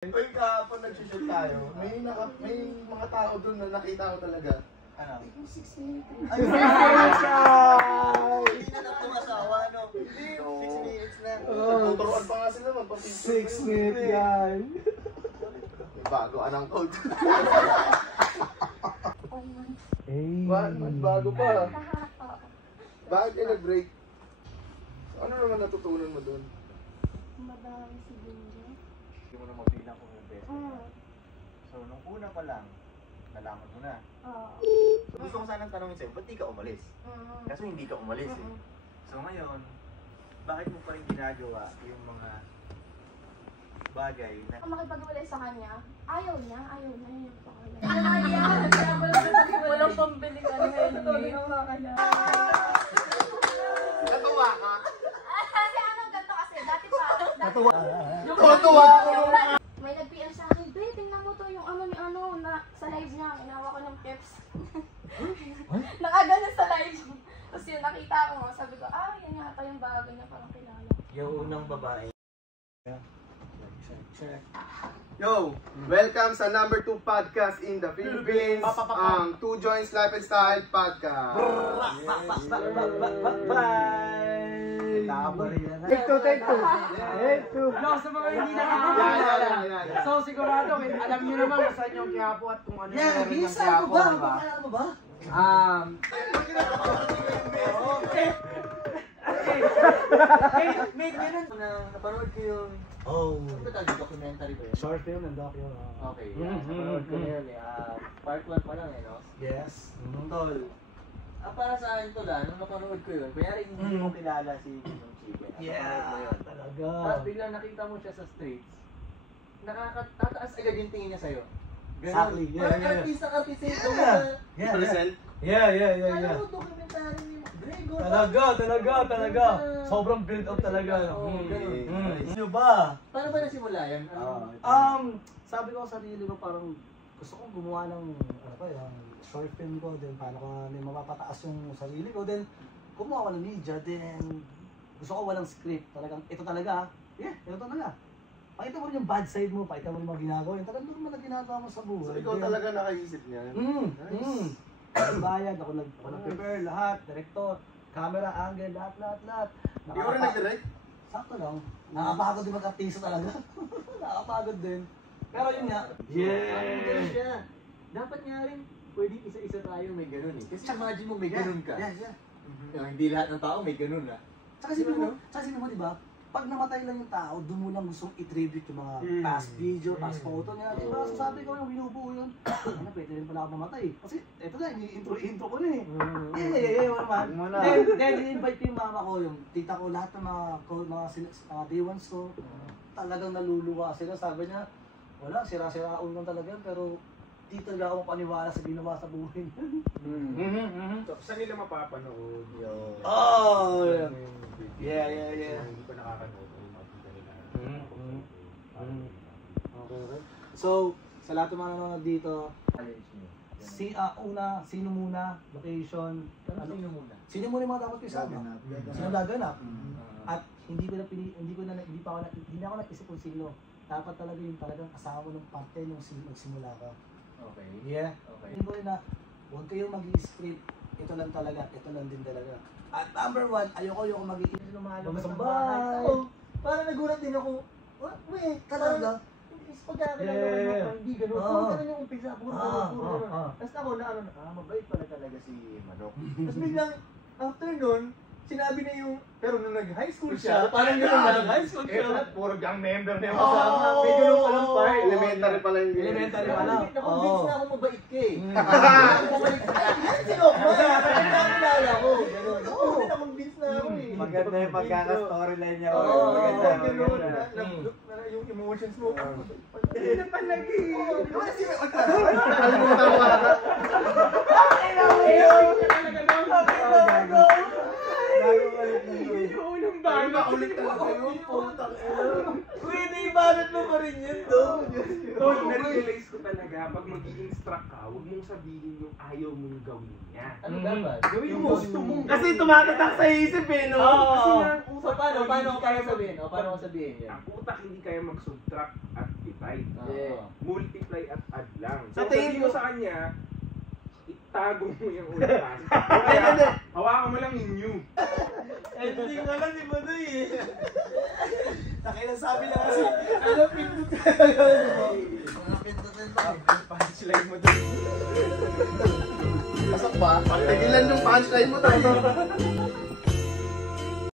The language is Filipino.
Uy, kahapon nagsushoot tayo. May mga tao doon na nakita ko talaga. Ano? 6 minutes. Ay, 6 minutes siya! Hindi na nagtumasawa, no? 6 minutes na. Tuturuan pa nga sila magpa-picture. 6 minutes yan. Bago anang code. Mas bago pa. Bakit kayo nag-break? Ano naman natutunan mo doon? Madami siguro. Hindi mo na mabilang kung yung best. So, nung una pa lang, nalaman mo na. Gusto ko sanang tanongin sa'yo, ba't di ka umalis? Kasi hindi ka umalis eh. So ngayon, bakit mo pa rin ginagawa yung mga bagay na... Kung makipag-walay sa kanya, ayaw niya yung pakala. Ano yan? Walang pambili ka na ngayon. Natuwa ka? Kasi ano, ganito kasi, dati pa. Natuwa. Natuwa ako! May nag-PM sa akin, Be, tingnan mo to yung ano ni ano, na sa live niya, inawa ko ng peps. Nakagana sa live. Tapos yun, nakita ko, sabi ko, yan yata yung bagay niya, parang kilala. Yung unang babae. Check. Yo! Welcome sa number 2 podcast in the Philippines. Ang Two Joints Life and Style Podcast. Bye! Take two. No, sa mga hindi nakakita. So sigurado, alam niyo naman kung saan yung Quiapo at kung ano yung meron ng Quiapo, diba? Ano ba? May ganun na napanood ko yung... Oh. Ano ba tawag? Documentary ba yun? Short film and docu. Okay, napanood ko na yun eh. Part 1 pa lang eh, no? Yes. Tol, para sa akin to nung napanood ko yun, kunyari hindi mo kilala si Ginong Chicken. Napanood mo yun. Talaga. Tapos biglang nakita mo siya sa streets, nakakatataas agad yung tingin niya sa'yo. Exactly, yeah, Parang yeah. artista Yeah. Present? Yeah. Alam mo, dokumentary ni Gregor. Talaga. Sobrang build up talaga. Oo, ganun. Ano ba? Paano ba nasimula yan? Sabi ko sa sarili ko parang gusto kong gumawa ng short film ko, then paano ko mapapataas yung sarili ko, then gumawa ko ng media, then gusto ko walang script, talagang ito talaga, ito talaga. Pakita mo rin yung bad side mo, pakita mo rin mga ginagawa, yung talagang normal na ginagawa mo sa buhay. So ikaw Then, talaga nakaisip niyan? Nice. Bayad, ako nag-prepare lahat, director, camera, angle, lahat. Hindi ko rin nag-direct? Sakto lang. Nakapagod din mag-artista talaga. Nakapagod din. Pero yun nga. Yeah! Dapat nga rin, pwedeng isa-isa tayo may ganun eh. Kasi imagine mo may ganun ka. Yeah. Yung hindi lahat ng tao may ganun na. Tsaka sino mo, di ba? Pag namatay lang yung tao, doon mo lang gustong i-tribute yung mga past video, past photo niya. Diba? So sabi ko, yung binubuo yun, pwede rin pala ako mamatay. Kasi eto na, intro ko na eh. Wala naman. Then, i-invite ko yung mama ko, yung tita ko, lahat ng mga day ones ko. Talagang naluluwa sila. Sabi niya, wala, sira-siraon lang talaga yan, pero di talaga ako paniwala sa ginawa sa buhay. So, saan nila mapapanood yun? Oh! Yeah. Hindi ko nakakanood yung makikita nila. Okay. So, sa lahat ng mga nanonood dito, sino muna, location, Sino muna? sino muna yung mga dapat kasama? Sino gaganap? At hindi ako nag-isip kung sino. Dapat talaga yung talagang kasama mo ng parte nung magsimula ka. Okay. Yeah. Okay. Hindi ko rin na, huwag kayong mag-i-script. Ito lang talaga, ito lang din talaga. At number 1, ayoko mag-i-isip ng mga bahay. Oo. Parang nagulat din ako. Wait, Talaga? Pagkakilala ko yung hindi ganun. Puro ganun yung umpisa. Puro ganun. Tapos ako mabait pala talaga si Manok. Tapos biglang, after nun, sinabi na yung, pero nung nag-high school siya, parang gano'n na, high school siya. Puro gang member na yung kasama. May ganun palang part. Elementary pala yung Elementary pala. Na-convince na ako mabait ka eh. Mabait ka. Sino? Nakakilala ko. Ganun. Oo, na-convince na ako eh. Maganda yung pagkaka-storyline niya. Oo, Maganda. ganun. Yung emotions mo. Hindi na palagi. Kasi Kalimutan mo ata. Yung unang dahil Ulit talaga yun. Putang ina. Uy, naibanat mo pa rin yun, Dong. Tol, na-realize ko talaga, pag mag-i-instruct ka, huwag mong sabihin yung ayaw mong gawin niya. Ano dapat? Gawin mo gusto mong Kasi tumatatak sa isip eh, no? Kasi nga, ang So, utak paano ko, hindi kaya kaya sabihin? O, paano mo sabihin yan? Ang utak hindi kaya mag-subtract at divide. Yeah. Multiply at add lang. Sa So, tingin sabihin mo mo- sa kanya, itago mo yung utak. Kaya, hawakan mo lang yung new. Hindi nga lang si Madoy eh. Nakilasabi na kasi, Ano pindot talaga? mga pindutin to. Punchline mo doon. Pasok ba? Tigilan yung punchline mo tayo.